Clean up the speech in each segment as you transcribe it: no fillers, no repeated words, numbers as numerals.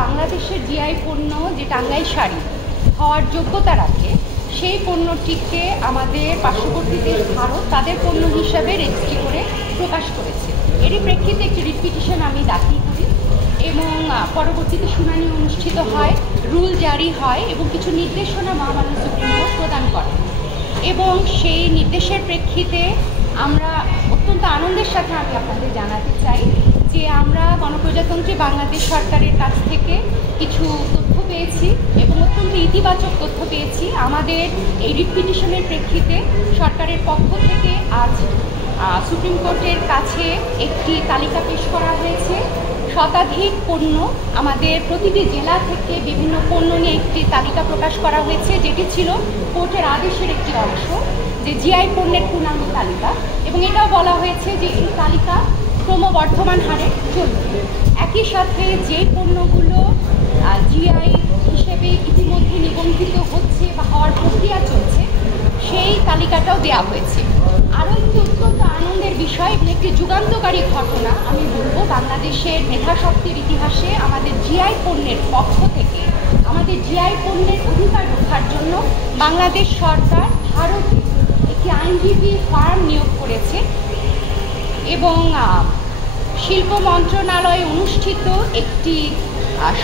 বাংলাদেশের জিআই পণ্য যে টাঙ্গাইল শাড়ি হওয়ার যোগ্যতা রাখে সেই পণ্যটিকে আমাদের পার্শ্ববর্তী দেশ ভারত তাদের পণ্য হিসাবে রেজিস্ট্রি করে প্রকাশ করেছে। এরই প্রেক্ষিতে একটি রিট পিটিশন আমি দাখিল করি এবং পরবর্তীতে শুনানি অনুষ্ঠিত হয়, রুল জারি হয় এবং কিছু নির্দেশনা মহামান্য সুপ্রিম কোর্ট প্রদান করে। এবং সেই নির্দেশের প্রেক্ষিতে আমরা অত্যন্ত আনন্দের সাথে আমি আপনাদের জানাতে চাই যে আমরা গণপ্রজাতন্ত্রী বাংলাদেশ সরকারের কাছ থেকে কিছু তথ্য পেয়েছি এবং অত্যন্ত ইতিবাচক তথ্য পেয়েছি। আমাদের এই রিট পিটিশনের প্রেক্ষিতে সরকারের পক্ষ থেকে আজ সুপ্রিম কোর্টের কাছে একটি তালিকা পেশ করা হয়েছে। শতাধিক পণ্য, আমাদের প্রতিটি জেলা থেকে বিভিন্ন পণ্য নিয়ে একটি তালিকা প্রকাশ করা হয়েছে, যেটি ছিল কোর্টের আদেশের একটি অংশ, যে জিআই পণ্যের পূর্ণাঙ্গ তালিকা। এবং এটাও বলা হয়েছে যে এই তালিকা ক্রমবর্ধমান হারে চলবে। একই সাথে যে পণ্যগুলো জিআই হিসেবে ইতিমধ্যে নিবন্ধিত হচ্ছে বা হওয়ার প্রক্রিয়া চলছে সেই তালিকাটাও দেওয়া হয়েছে। আরও একটি অত্যন্ত আনন্দের বিষয় এবং একটি যুগান্তকারী ঘটনা আমি বলবো, বাংলাদেশের মেধাশক্তির ইতিহাসে আমাদের জিআই পণ্যের পক্ষ থেকে আমাদের জিআই পণ্যের অধিকার রক্ষার জন্য বাংলাদেশ সরকার ভারতে একটি আইনজীবী ফার্ম নিয়োগ করেছে এবং শিল্প মন্ত্রণালয়ে অনুষ্ঠিত একটি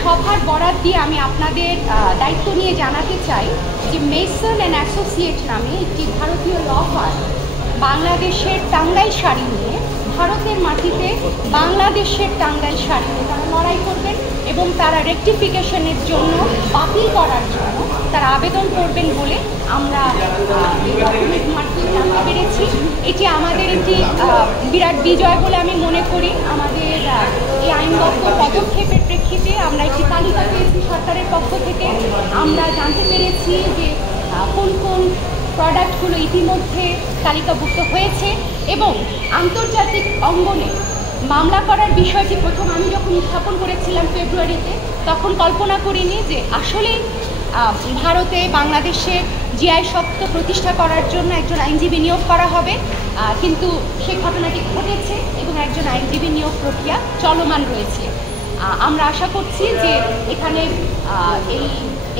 সভার বরাত দিয়ে আমি আপনাদের দায়িত্ব নিয়ে জানাতে চাই যে মেসন অ্যান্ড অ্যাসোসিয়েট নামে একটি ভারতীয় ল ফার্ম বাংলাদেশের টাঙ্গাইল শাড়ি নিয়ে ভারতের মাটিতে বাংলাদেশের টাঙ্গাইল শাড়ি নিয়ে তারা লড়াই করবেন এবং তারা রেকটিফিকেশনের জন্য, বাতিল করার জন্য তারা আবেদন করবেন বলে আমরা ডকুমেন্ট মারফত জানতে পেরেছি। এটি আমাদের একটি বিরাট বিজয় বলে আমি মনে করি। আমাদের এই আইনগত পদক্ষেপের প্রেক্ষিতে আমরা একটি তালিকা পেয়েছি সরকারের পক্ষ থেকে। আমরা জানতে পেরেছি যে কোন কোন প্রোডাক্টগুলো ইতিমধ্যে তালিকাভুক্ত হয়েছে এবং আন্তর্জাতিক অঙ্গনে মামলা করার বিষয়টি প্রথম আমি যখন উত্থাপন করেছিলাম ফেব্রুয়ারিতে, তখন কল্পনা করিনি যে আসলে ভারতে বাংলাদেশের জিআই সত্ত্ব প্রতিষ্ঠা করার জন্য একজন আইনজীবী নিয়োগ করা হবে, কিন্তু সেই ঘটনাটি ঘটেছে এবং একজন আইনজীবী নিয়োগ প্রক্রিয়া চলমান রয়েছে। আমরা আশা করছি যে এখানে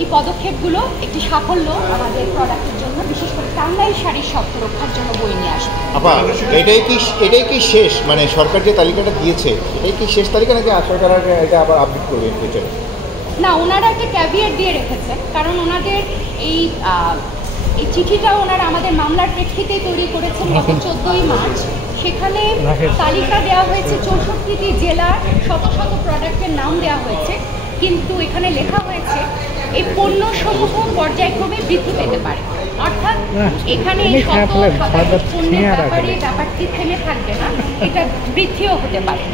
এই পদক্ষেপগুলো একটি সাফল্য আমাদের প্রোডাক্টের জন্য, বিশেষ করে টাঙ্গাইল শাড়ির সত্ত্ব রক্ষার জন্য বয়ে নিয়ে আসবে। এটাই কি শেষ, মানে সরকার যে তালিকাটা দিয়েছে এটাই কি শেষ তালিকা, নাকি সরকার এটা আবার আপডেট করবে ফিউচারে? না, ওনারা একটা ক্যাভিয়েট দিয়ে রেখেছেন, কারণ ওনাদের এই চিঠিটা ওনারা আমাদের মামলার প্রেক্ষিতেই তৈরি করেছেন গত 14ই মার্চ। সেখানে তালিকা দেওয়া হয়েছে 64টি জেলার শত শত প্রোডাক্টের নাম দেওয়া হয়েছে, কিন্তু এখানে লেখা হয়েছে এই পণ্যসমূহ পর্যায়ক্রমে বৃদ্ধি পেতে পারে। অর্থাৎ এখানে এই শত শতাধিক পণ্যের ব্যাপারে ব্যাপারটি থেমে থাকবে না, এটা বৃদ্ধিও হতে পারে।